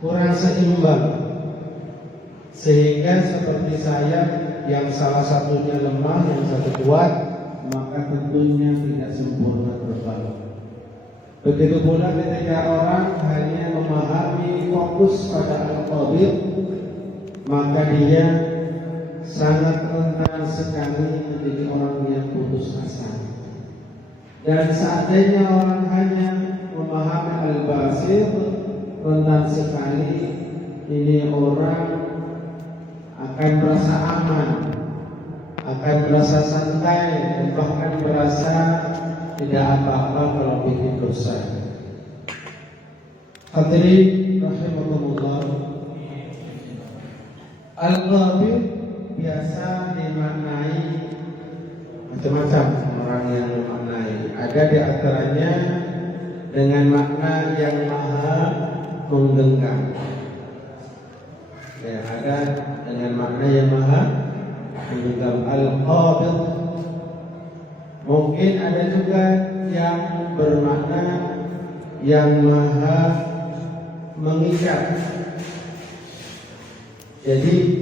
kurang seimbang, sehingga seperti saya yang salah satunya lemah, yang satu kuat, maka tentunya tidak sempurna terbang. Begitu pula ketika orang hanya memahami fokus pada al-qabid, maka dia sangat rentan sekali menjadi orang yang putus asa. Dan seandainya orang hanya memahami al-basir, rentan sekali ini orang akan merasa aman, akan merasa santai, dan bahkan merasa tidak apa-apa kalau bikin dosa. Hadirin rahimakumullah, al-qabid biasa dimaknai macam-macam orang yang memaknai. Ada di antaranya dengan makna yang maha menggenggam. Ya, ada dengan makna yang maha menggenggam, al-qabid. Mungkin ada juga yang bermakna yang maha mengikat. Jadi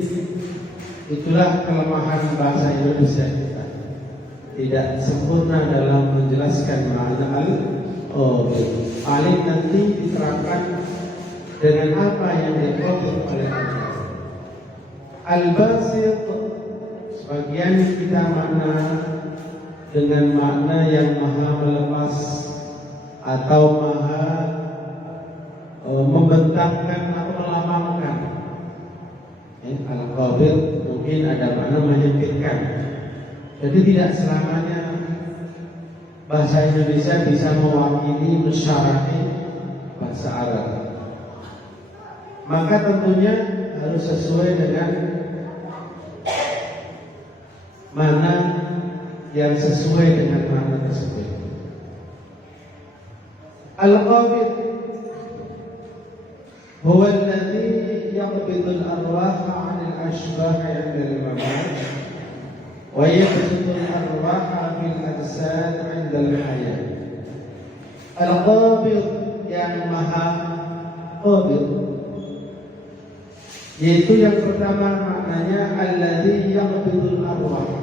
itulah kelemahan bahasa Indonesia kita, tidak sempurna dalam menjelaskan makna al-qabid. Paling nanti diterangkan dengan apa yang diqabid oleh Allah. Al-basit sebagian kita makna dengan makna yang maha melepas atau maha membentangkan atau melambangkan. Al-qabid mungkin ada makna menyempitkan. Jadi tidak selamanya bahasa Indonesia bisa mewakili mensyarahi bahasa Arab. Maka tentunya harus sesuai dengan mana yang sesuai dengan makna tersebut. Al-qabid huwa alladhi yaqbidul arwaha 'anil ashbah 'inda al-mamat wa yaqbidul arwaha fil ajsad 'inda al-hayat. Al-qabid yang maha qabid, yaitu yang pertama maknanya alladhi yaqbidul arwah,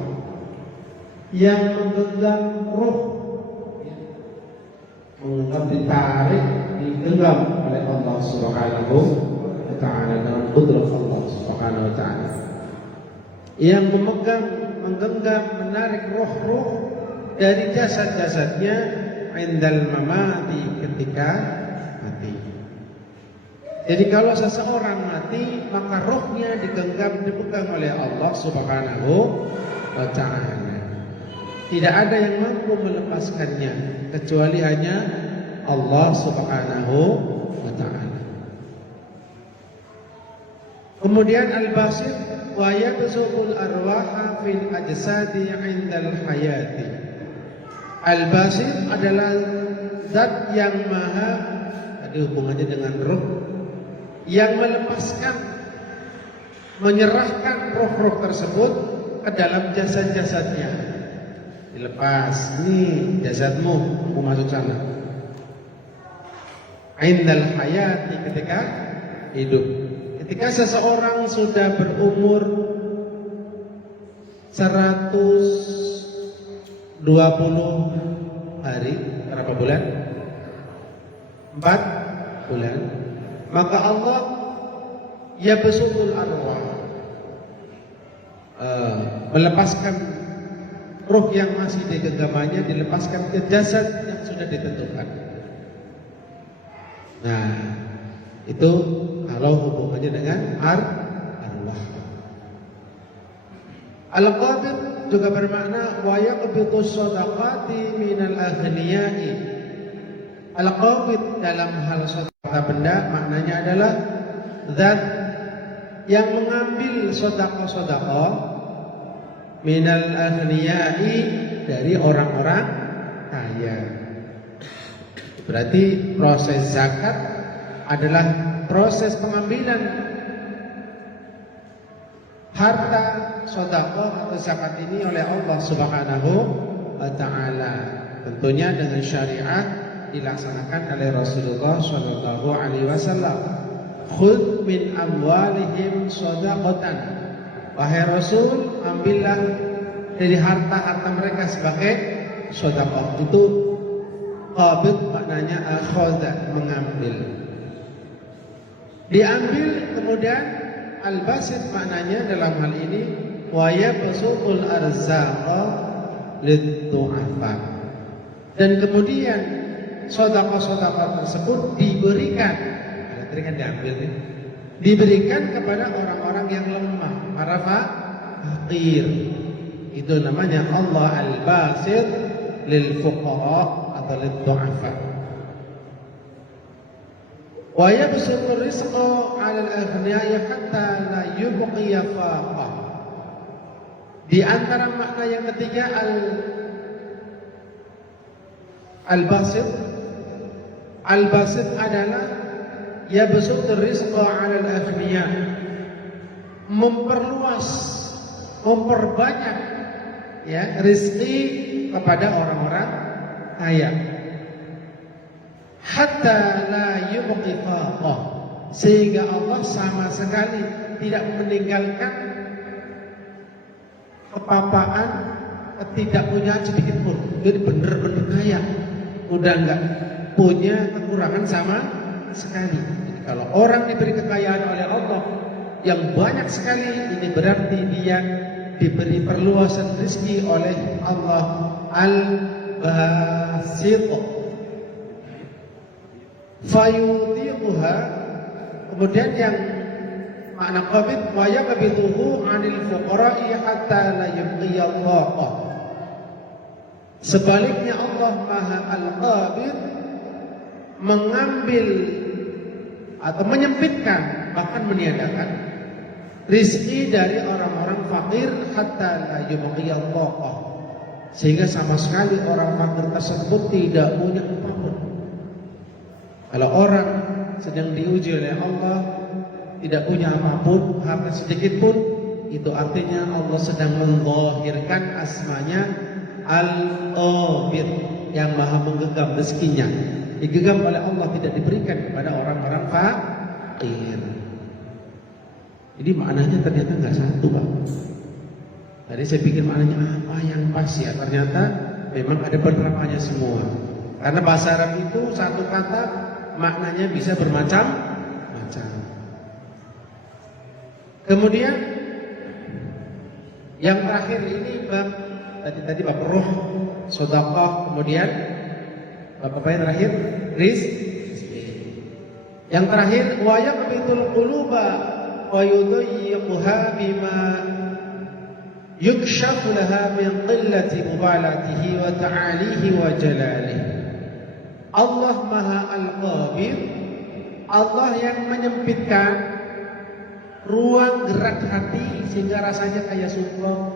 yang menggenggam roh, menggenggam, ditarik, digenggam oleh Allah Subhanahu wa ta'ala dengan qudrat Allah Subhanahu wa ta'ala, yang memegang, menggenggam, menarik roh-roh dari jasad-jasadnya indal mamati, ketika mati. Jadi kalau seseorang mati, maka rohnya digenggam, dipegang oleh Allah Subhanahu wa ta'ala. Tidak ada yang mampu melepaskannya kecuali hanya Allah Subhanahu wa ta'ala. Kemudian al-basir wa yabsuqul arwaha fil ajsadi 'indal hayati. Al-basir adalah zat yang maha, ada hubungannya dengan roh, yang melepaskan, menyerahkan roh-roh tersebut ke dalam jasad-jasadnya. Dilepas, ini jasadmu, aku masuk sana. Indal hayati, ketika hidup. Ketika seseorang sudah berumur 120 hari, berapa bulan? 4 bulan. Maka Allah yabsutul arwah, melepaskan roh yang masih di genggamannya, dilepaskan ke jasad yang sudah ditentukan. Nah, itu kalau hubungannya dengan arwah. Al-qabid juga bermakna wa yaqbidu shadaqati minal aghniyai. Al-qabid dalam hal sedekah benda maknanya adalah zat yang mengambil sedekah minal aghniyai, dari orang-orang kaya. Berarti proses zakat adalah proses pengambilan harta sedekah atau zakat ini oleh Allah Subhanahu wa ta'ala, tentunya dengan syariat dilaksanakan oleh Rasulullah Shallallahu Alaihi Wasallam. Khudh min amwalihim shadaqatan. Wahai Rasul, ambillah dari harta-harta mereka sebagai sedekah. Itu qabid maknanya akhadha, mengambil. Diambil, kemudian al-basit maknanya dalam hal ini wa yabsutul arzaqa lid-du'afa. Dan kemudian sedekah-sedekah tersebut diberikan, tadi kan diambil nih, diberikan kepada orang-orang yang lemah, para fakir. Itu namanya Allah al-basit lil fuqara atau lid du'afa. Wa yabsutur rizqa 'ala al-aghniya'i hatta la yubqiya faqah. Di antara makna yang ketiga al-basit adalah yabsutur rizqa 'ala al-aghniya, memperluas, memperbanyak ya rezeki kepada orang-orang kaya. Hatta la yubqi faqah, sehingga Allah sama sekali tidak meninggalkan kepapaan, ketidakpunyaan sedikit pun. Jadi benar-benar kaya, udah enggak punya kekurangan sama sekali. Jadi kalau orang diberi kekayaan oleh Allah yang banyak sekali, ini berarti dia diberi perluasan rezeki oleh Allah al-basit. Fayudhiquha, kemudian yang makna qabid wa yaqbiduhu 'anil fuqara'i hatta la yabqiya dhaqa. Sebaliknya Allah Maha Al-Qabid mengambil atau menyempitkan, bahkan meniadakan rizki dari orang-orang fakir hatta la yubqiya dhaqa, sehingga sama sekali orang fakir tersebut tidak punya apapun. Kalau orang sedang diuji oleh Allah, tidak punya apapun, harta sedikit pun, itu artinya Allah sedang menzahirkan asmanya Al-Qabid, yang maha menggenggam rezekinya. Digenggam oleh Allah, tidak diberikan kepada orang-orang fakir. Jadi maknanya ternyata nggak satu, Pak. Tadi saya pikir maknanya apa yang pas ya, ternyata memang ada penerapannya semua. Karena bahasa Arab itu satu kata maknanya bisa bermacam-macam. Kemudian yang terakhir ini bab tadi bab ruh, sedekah, kemudian bab apa yang terakhir? Rizki. Yang terakhir wa yaqbitul quluba wa yudayyiquha bima yukshafu laha min qillati mubalatihi wa ta'alihi wa jalalihi. Allah Maha Al-Qabid, Allah yang menyempitkan ruang gerak hati sehingga rasanya kayak sumpah,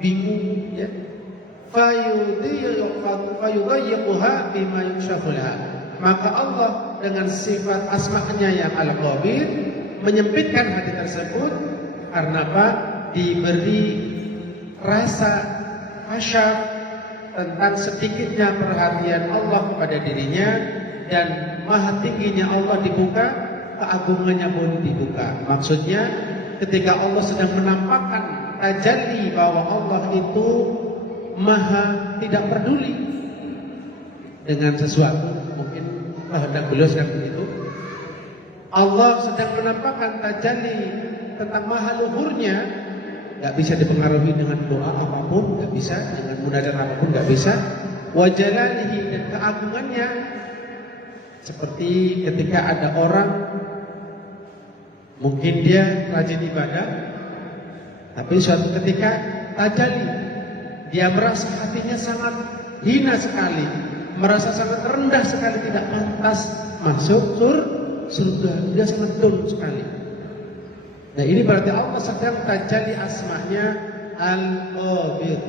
bingung ya. Fayudayyiquha bima yukshafu laha. Maka Allah dengan sifat asma'nya yang Al-Qabid menyempitkan hati tersebut karena apa? Diberi rasa khasyaf tentang sedikitnya perhatian Allah kepada dirinya, dan maha tingginya Allah dibuka, keagungannya pun dibuka. Maksudnya ketika Allah sedang menampakkan tajalli bahwa Allah itu maha tidak peduli dengan sesuatu, mungkin kehendak beliau sedang begitu. Allah sedang menampakkan tajalli tentang maha luhurnya, nggak bisa dipengaruhi dengan doa apapun, nggak bisa dengan munajat apapun, nggak bisa. Wa jalalihi, dan keagungannya, seperti ketika ada orang mungkin dia rajin ibadah, tapi suatu ketika tajalli, dia merasa hatinya sangat hina sekali, merasa sangat rendah sekali, tidak pantas masuk surga, dia sangat down sekali. Nah ini berarti Allah sedang tajalli asma'nya Al-Qabid,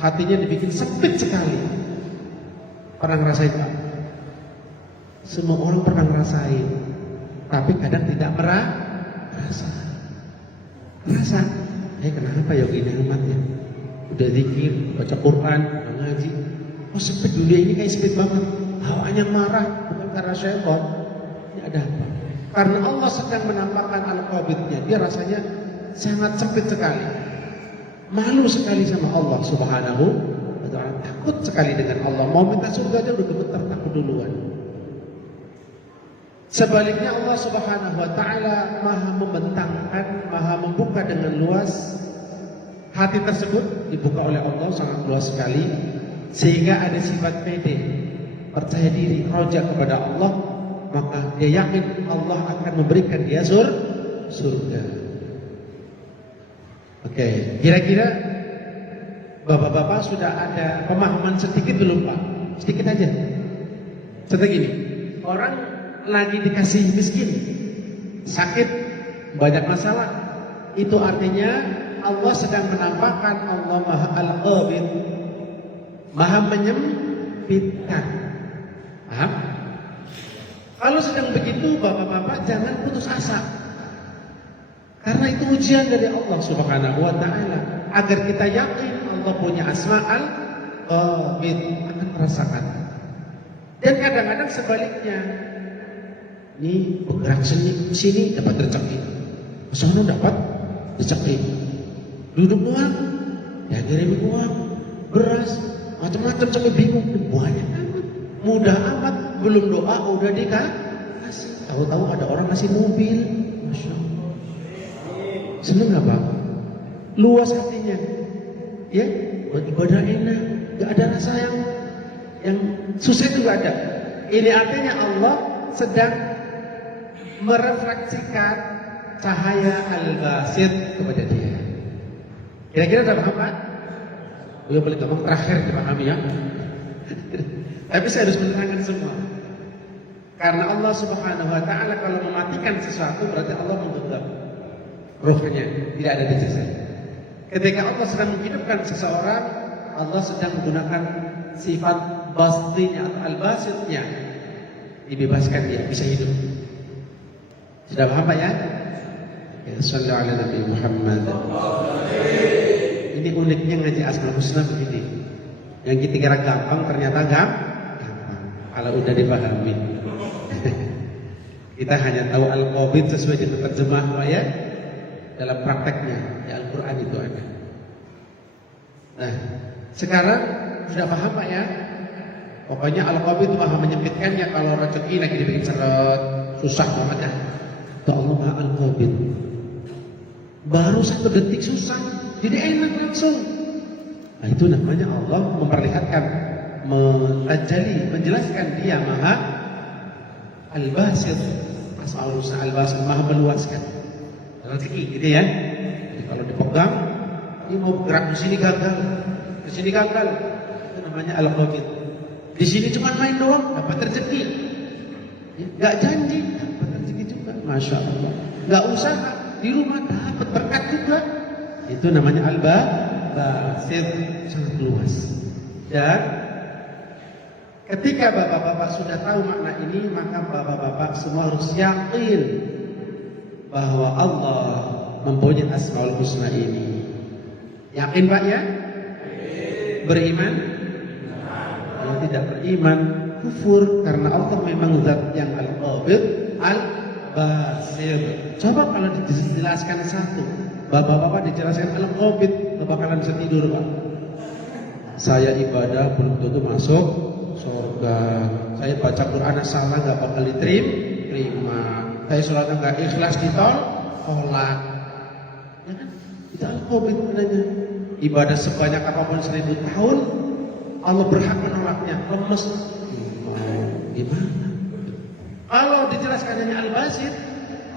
hatinya dibikin sempit sekali. Pernah ngerasain Pak? Semua orang pernah ngerasain, tapi kadang tidak merasa. Kenapa ya gini amat ya? Udah zikir, baca Quran, ngaji, sempit dunia ini kayak sempit banget. bawaannya marah bukan karena syaitan. Ini ada apa? Karena Allah sedang menampakkan al-qabidnya. Dia rasanya sangat sempit sekali, malu sekali sama Allah Subhanahu wa ta'ala, takut sekali dengan Allah. Mau minta surga aja udah gemetar, takut duluan. Sebaliknya Allah Subhanahu wa ta'ala maha membentangkan, maha membuka dengan luas. Hati tersebut dibuka oleh Allah sangat luas sekali, sehingga ada sifat pede, percaya diri, roja kepada Allah. Maka dia yakin Allah akan memberikan dia surga. Oke, kira-kira bapak-bapak sudah ada pemahaman sedikit belum Pak? Sedikit aja. Contoh gini, orang lagi dikasih miskin, sakit, banyak masalah, itu artinya Allah sedang menampakkan Allah Maha Al-Qabid, Maha menyempitkan. Paham? Kalau sedang begitu bapak-bapak jangan putus asa, karena itu ujian dari Allah Subhanahu wa ta'ala, agar kita yakin Allah punya asma'al qabid, akan merasakan. Dan kadang-kadang sebaliknya, ini bergerak sini dapat rezeki, kesana dapat rezeki, duduk doang ya kirim uang, beras, macam-macam sampai bingung, banyak amat, mudah amat, belum doa udah dikasih. Tahu-tahu ada orang kasih mobil, masya Allah, seneng nggak Pak? Luas hatinya, ya, buat ibadah enak, nggak ada rasa yang susah itu nggak ada. Ini artinya Allah sedang merefleksikan cahaya al-basit kepada dia. Kira-kira udah paham Pak? Gue boleh ngomong terakhir dipahami ya. Tapi saya harus menerangkan semua. Karena Allah Subhanahu wa ta'ala kalau mematikan sesuatu berarti Allah menggenggam ruhnya, tidak ada di sisi. Ketika Allah sedang menghidupkan seseorang, Allah sedang menggunakan sifat bastinya atau al-basitnya, dibebaskan dia bisa hidup. Sudah paham Pak ya? Ya, sallallahu ala Nabi Muhammad. Ini uniknya ngaji Asmaul Husna begini. Yang kita kira gampang ternyata gampang kalau udah dipahami. Kita hanya tahu al-qabid sesuai dengan terjemah ya, dalam prakteknya di Al-Quran itu ada. Nah, sekarang sudah paham Pak ya? Pokoknya al-qabid itu maha menyempitkannya. Kalau rezeki lagi dibikin seret, susah banget ya. Itu Allah maha al-qabid. Baru 1 detik susah, jadi enak langsung. Nah, itu namanya Allah memperlihatkan, menjelaskan dia maha al-basit, al-basit, maha meluaskan rezeki, gitu ya. Jadi kalau dipegang, ini mau gerak di sini gagal, di sini gagal, itu namanya al-qabid. Di sini cuma main doang, dapat rezeki. Gak janji, dapat rezeki juga, masya Allah. Gak usaha, di rumah dapat berkat juga. Itu namanya al-basit, sangat luas. Dan ketika bapak-bapak sudah tahu makna ini, maka bapak-bapak semua harus yakin bahwa Allah mempunyai Asmaul Husna ini. Yakin Pak ya? Beriman? Yang tidak beriman kufur, karena Allah memang zat yang al-qabid, al-basir. Coba kalau dijelaskan satu, bapak-bapak dijelaskan al-qabid, bapak bakalan bisa tidur Pak. Saya ibadah belum tentu masuk surga. Saya baca Quran salah nggak bakal diterima. Saya sholat nggak ikhlas ditolak. Ya kan? Itu al-qabid namanya. Ibadah sebanyak apapun 1000 tahun, Allah berhak menolaknya. Lemes. Gimana? Kalau dijelaskan hanya al-basit,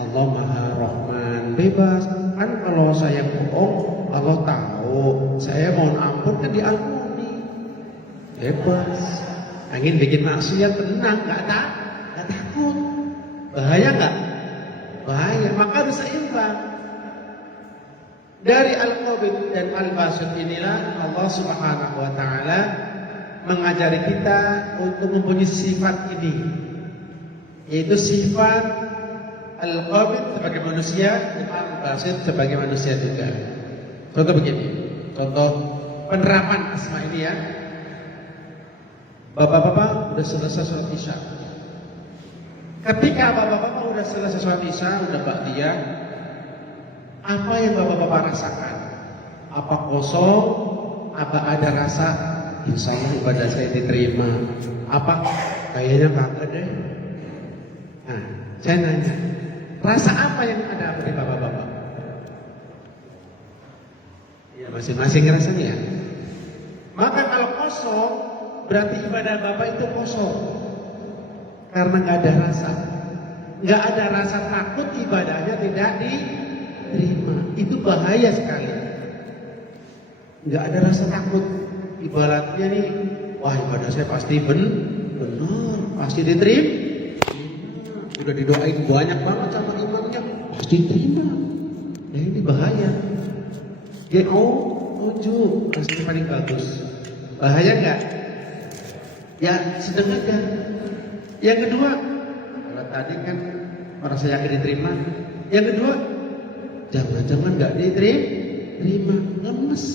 Allah Maha Rahman, bebas. Kan kalau saya bohong, Allah tahu. Saya mohon ampun kan diampuni. Bebas. Angin bikin maksiat tenang, nggak takut. Bahaya nggak? Bahaya. Maka harus seimbang. Dari al-qabid dan al-basit inilah Allah Subhanahu wa ta'ala mengajari kita untuk mempunyai sifat ini, yaitu sifat al-qabid sebagai manusia dan al-basit sebagai manusia juga. Contoh begini, contoh penerapan asma ini ya. Bapak-bapak udah selesai sholat isya. Ketika bapak-bapak udah selesai sholat isya, udah ba'diyah, apa yang bapak-bapak rasakan? Apa kosong? Apa ada rasa insya Allah ibadah saya diterima? Apa kayaknya kagak deh? Nah, saya nanya, rasa apa yang ada di bapak-bapak? Ya masing-masing rasanya. Maka kalau kosong, berarti ibadah bapak itu kosong. Karena nggak ada rasa, nggak ada rasa takut ibadahnya tidak diterima. Itu bahaya sekali. Nggak ada rasa takut, ibaratnya nih, wah ibadah saya pasti benar, pasti diterima. Udah didoain banyak banget sama imamnya, pasti diterima. Ya ini bahaya. GO 7 pasti paling bagus. Bahaya nggak? Ya sedang aja. Yang kedua, kalau tadi kan merasa yakin diterima. Yang kedua, jangan-jangan nggak diterima, lemes.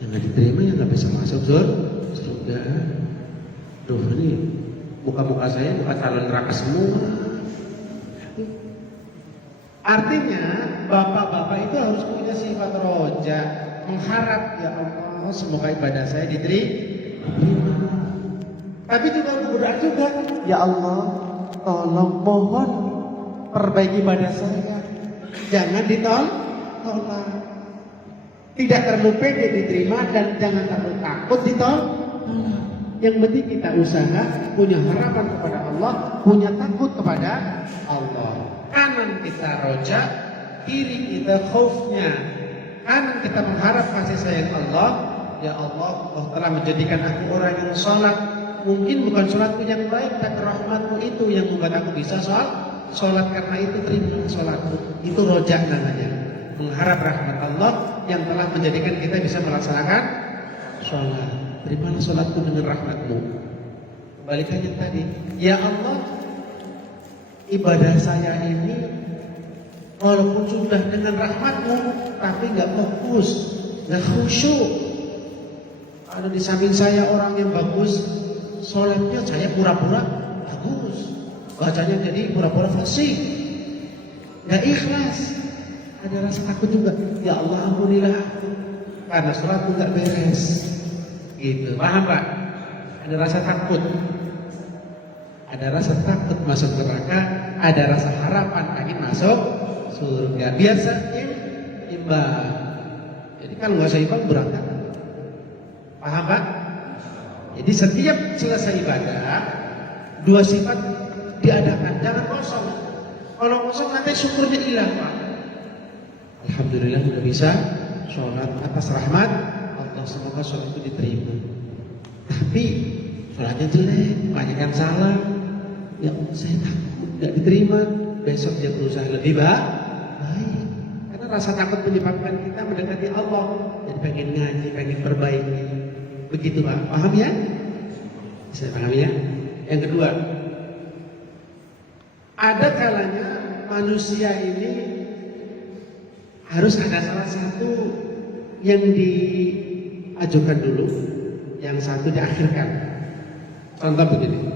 Yang nggak diterima ya nggak bisa masuk surga. Duh ini muka-muka saya muka calon neraka semua. Artinya bapak-bapak itu harus punya sifat roja, mengharap ya Allah semoga ibadah saya diterima. Tapi juga berdoa juga, ya Allah tolong mohon perbaiki ibadah saya, jangan ditolak. Tidak terlalu pede diterima dan jangan terlalu takut ditolak. Yang penting kita usaha, punya harapan kepada Allah, punya takut kepada Allah. Kanan kita roja, kiri kita khaufnya. Kanan kita mengharap kasih sayang Allah. Ya Allah, Allah telah menjadikan aku orang yang sholat. Mungkin bukan sholatku yang baik, tapi rahmatmu itu yang membuat aku bisa sholat. Karena itu terima sholatku. Itu roja namanya. Mengharap rahmat Allah yang telah menjadikan kita bisa melaksanakan sholat. Terimalah sholatku dengan rahmatmu. Kembalikannya tadi, ya Allah, ibadah saya ini walaupun sudah dengan rahmatmu, tapi nggak fokus, nggak khusyuk. Ada di samping saya orang yang bagus, sholatnya saya pura-pura bagus, bacanya jadi pura-pura fasih, nggak ikhlas. Ada rasa takut juga, ya Allah ampunilah aku karena sholatku nggak beres. Gitu, paham Pak? Ada rasa takut. Ada rasa takut masuk neraka, ada rasa harapan ingin masuk surga. Biar seimbang. Jadi kalau nggak seimbang berangkat. Paham Pak? Jadi setiap selesai ibadah, dua sifat diadakan, jangan kosong. Kalau kosong nanti syukurnya hilang Pak. Alhamdulillah sudah bisa sholat atas rahmat Allah, semoga sholat itu diterima. Tapi sholatnya jelek, banyakkan salah. Ya saya takut nggak diterima. Besok dia berusaha lebih baik. Karena rasa takut menyebabkan kita mendekati Allah. Jadi pengen ngaji, pengen perbaiki. Begitu Pak, paham ya? Saya paham ya. Yang kedua, ada kalanya manusia ini harus ada salah satu yang diajukan dulu, yang satu diakhirkan. Contoh begini,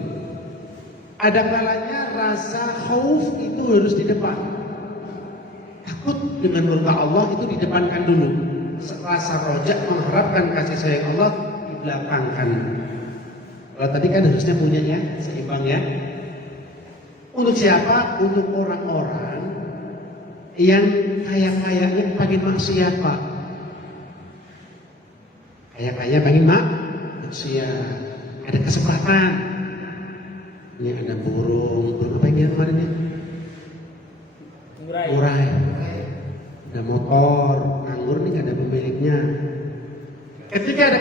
ada kalanya rasa khauf itu harus di depan. Takut dengan murka Allah itu didepankan dulu. Rasa rojak mengharapkan kasih sayang Allah dibelakangkan. Kalau tadi kan harusnya punyanya seimbang ya. Untuk siapa? Untuk orang-orang yang kaya-kayanya pengen maksiat Pak. Kaya-kaya pengen maksiat. Ada kesempatan. Ini ada burung apa yang kemarin ya? Urai. Ada motor, anggur ini ada pemiliknya. Ketika ada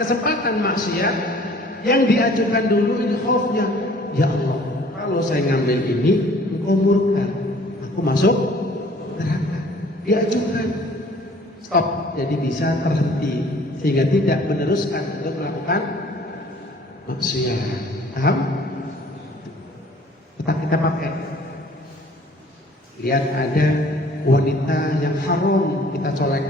kesempatan maksiat, yang diajukan dulu ini khaufnya. Ya Allah, kalau saya ngambil ini, Engkau murka, aku masuk neraka. Diajukan, stop, jadi bisa terhenti sehingga tidak meneruskan untuk melakukan maksiat. Paham? Kita pakai. Lihat ada wanita yang haram kita colek,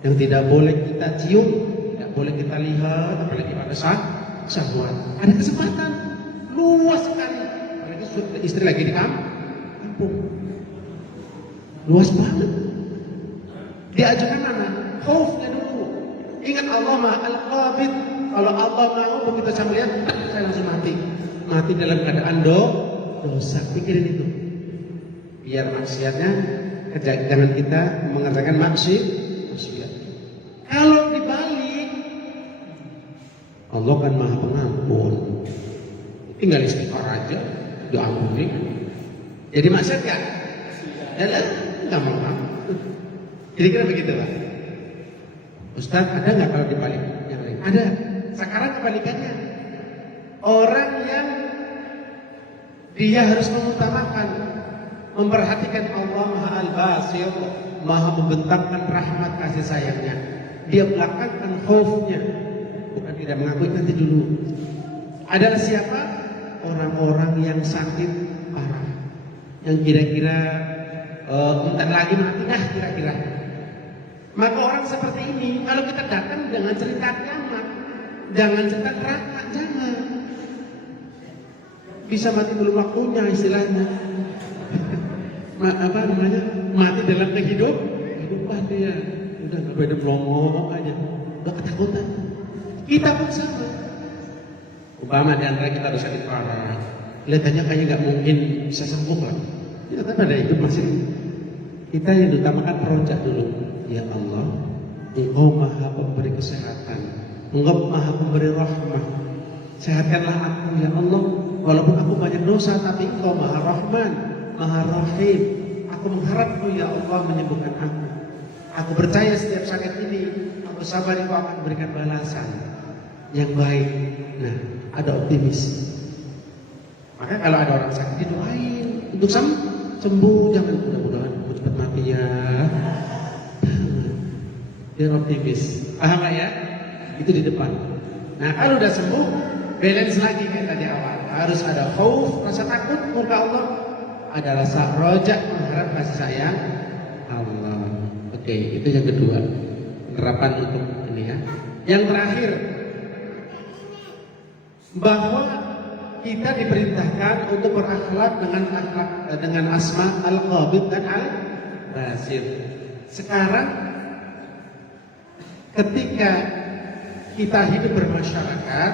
yang tidak boleh kita cium, tidak boleh kita lihat, apalagi pada saat syahwat. Ada kesempatan luas sekali. Apalagi istri lagi di kampung, luas banget. Diajukan mana? Khaufnya dulu. Ingat Allah Maha Al-Qabid. Kalau Allah mau begitu saya melihat, saya langsung mati. Mati dalam keadaan dosa. Pikirin itu. Biar maksiatnya jangan kita mengerjakan maksiat. Kalau dibalik, Allah kan Maha Pengampun. Tinggal istighfar aja, diampuni. Jadi maksiat kan? Enggak mau. Kira-kira begitu Pak. Ustaz, ada nggak kalau dibalik yang lain? Ada. Sekarang kebalikannya. Orang yang dia harus mengutamakan, memperhatikan Allah Maha Al-Basir, Maha membentangkan rahmat kasih sayangnya. Dia belakangkan khaufnya, bukan tidak mengakui nanti dulu. Adalah siapa? Orang-orang yang sakit parah, yang kira-kira bentar lagi mati kira-kira. Maka orang seperti ini, kalau kita datang dengan cerita kiamat, jangan cerita neraka, jangan. Bisa mati belum waktunya istilahnya. Mati dalam kehidupan dia. Udah nggak beda melongo aja, udah ketakutan. Kita pun sama. Umpama di antara kita harus sakit parah, kelihatannya kayaknya nggak mungkin bisa sembuh lah. Kita kan ada hidup masih. Kita yang diutamakan peronjak dulu. Ya Allah, Engkau Maha Pemberi kesehatan, Engkau Maha Pemberi rahmat. Sehatkanlah aku ya Allah. Walaupun aku banyak dosa, tapi Engkau Maha Rahman, Maha Rahim. Aku mengharapmu ya Allah menyembuhkan aku. Aku percaya setiap sakit ini, aku sabar Engkau akan memberikan balasan yang baik. Nah, ada optimis. Maka kalau ada orang sakit didoain untuk sembuh, jangan mudah-mudahan cepat mati ya. Dia optimis, paham gak ya? Itu di depan. Nah kalau udah sembuh, balance lagi kayak tadi awal. Harus ada khauf, rasa takut muka Allah, ada rasa rojak, mengharap kasih sayang Allah. Oke, itu yang kedua, penerapan untuk ini ya. Yang terakhir, bahwa kita diperintahkan untuk berakhlak dengan asma Al-Qabid dan Al-Basir. Sekarang ketika kita hidup bermasyarakat,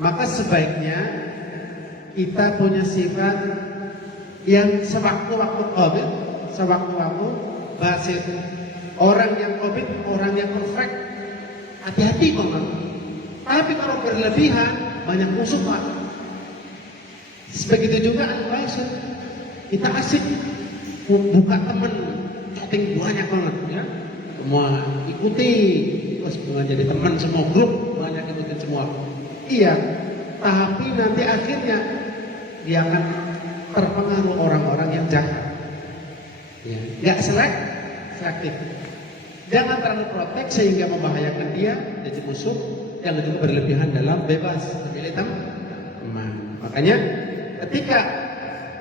maka sebaiknya kita punya sifat yang sewaktu-waktu Qabid, sewaktu-waktu Basir. Orang yang Qabid, orang yang perfect, hati-hati memang. Tapi kalau berlebihan, banyak musuh Pak. Begitu juga Al-Basir. Kita asik buka teman, chatting banyak banget ya. Semua ikuti, terus jadi teman semua grup, banyak ikutin semua. Iya, tapi nanti akhirnya dia akan terpengaruh orang-orang yang jahat. Ya, nggak selektif. Jangan terlalu protek sehingga membahayakan dia jadi musuh. Jangan juga berlebihan dalam bebas memilih teman. Makanya ketika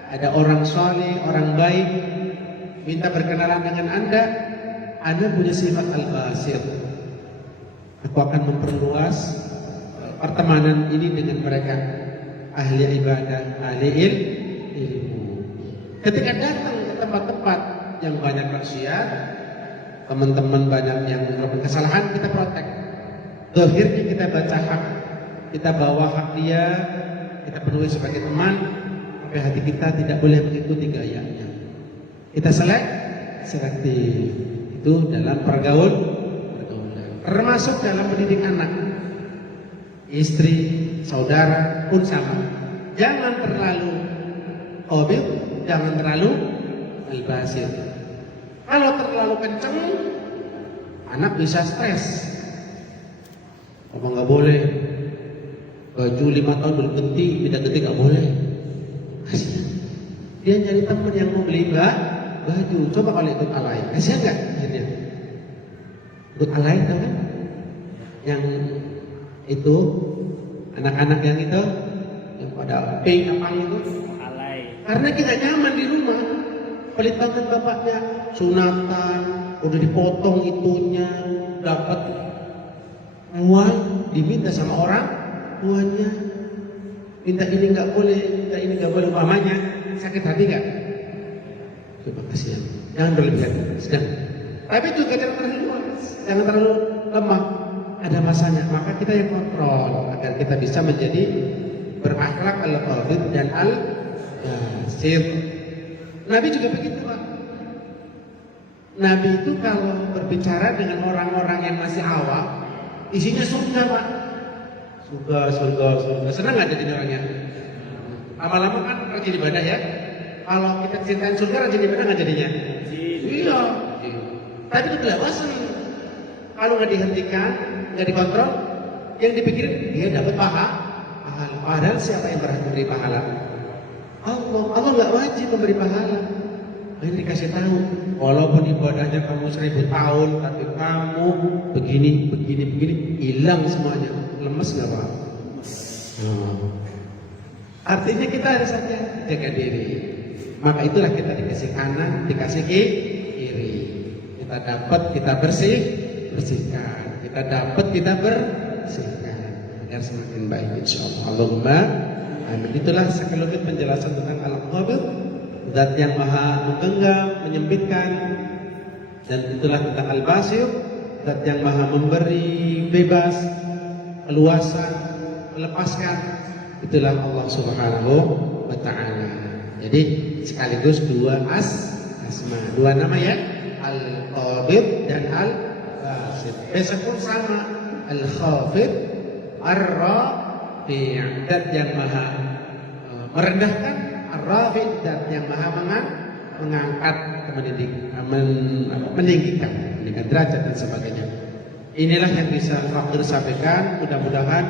ada orang soleh, orang baik minta berkenalan dengan Anda punya sifat Al-Basir. Aku akan memperluas pertemanan ini dengan mereka, ahli ibadah, ahli ilmu. Ketika datang ke tempat-tempat yang banyak maksiat, teman-teman banyak yang melakukan kesalahan, kita protek. Zahirnya kita baca hak, kita bawa hak dia, kita penuhi sebagai teman, tapi hati kita tidak boleh mengikuti gayanya. Kita selektif. Itu dalam pergaulan, termasuk dalam mendidik anak, istri, saudara pun sama. Jangan terlalu Qabid, jangan terlalu Al-Basir. Kalau terlalu kenceng, anak bisa stres. Apa nggak boleh? Baju 5 tahun belum ganti, tidak ganti nggak boleh. Kasihan. Dia nyari teman yang mau beli baju. Coba kalau ikut alay, kasihan nggak? Akhirnya ikut alay tahu kan? Yang itu anak-anak yang itu yang pada pink apa itu alay. Karena kita nyaman di rumah, pelit banget bapaknya, sunatan, udah dipotong itunya, dapat uang, diminta sama orang Tuhannya minta ini nggak boleh, minta ini nggak boleh, umpamanya sakit hati nggak? Coba kasihan, jangan berlebihan, sedang. Tapi juga jangan terlalu luas, jangan terlalu lemah. Ada masanya, maka kita yang kontrol agar kita bisa menjadi berakhlak al-qabid dan al-sir. Nabi juga begitu, Pak. Nabi itu kalau berbicara dengan orang-orang yang masih awam, isinya surga, Pak. Surga. Senang nggak jadi orangnya? Lama-lama kan rajin ibadah ya. Kalau kita ceritain surga, rajin ibadah nggak jadinya? Iya. Tapi itu tidak bosan. Kalau nggak dihentikan, nggak dikontrol, yang dipikirin dia dapat pahala. Padahal siapa yang berhak memberi pahala? Allah nggak wajib memberi pahala. Ini dikasih tahu, walaupun ibadahnya kamu 1000 tahun, tapi kamu begini, hilang semuanya. Lemes nggak Pak? Artinya kita harus saja jaga diri. Maka itulah kita dikasih kanan, dikasih kiri. Kita dapat, kita bersihkan. Kita dapat, kita bersihkan. Agar semakin baik insyaallah. Allahumma amin. Itulah sekelumit penjelasan tentang al-qabid, zat yang maha menggenggam, menyempitkan. Dan itulah tentang al-basir, zat yang maha memberi, bebas, keluasan, melepaskan. Itulah Allah Subhanahu wa ta'ala. Jadi sekaligus dua asma, dua nama ya, al-qabid dan al-basit. Besok pun sama, al-khafid, ar-rafi', zat yang maha merendahkan, ar-rafi', zat yang maha mengangkat, meninggikan derajat dan sebagainya. Inilah yang bisa Fakir sampaikan. Mudah-mudahan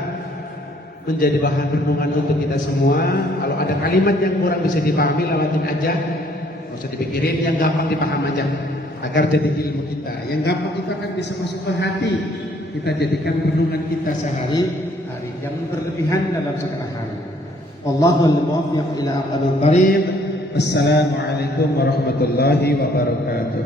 menjadi bahan renungan untuk kita semua. Kalau ada kalimat yang kurang bisa dipahami, lewatin aja, nggak usah dipikirin. Yang gampang dipaham aja, agar jadi ilmu kita. Yang gampang kita kan bisa masuk ke hati. Kita jadikan renungan kita sehari-hari. Jangan berlebihan dalam segala hal. Wallahul muwaffiq ila aqwamit thariq. Wassalamualaikum warahmatullahi wabarakatuh.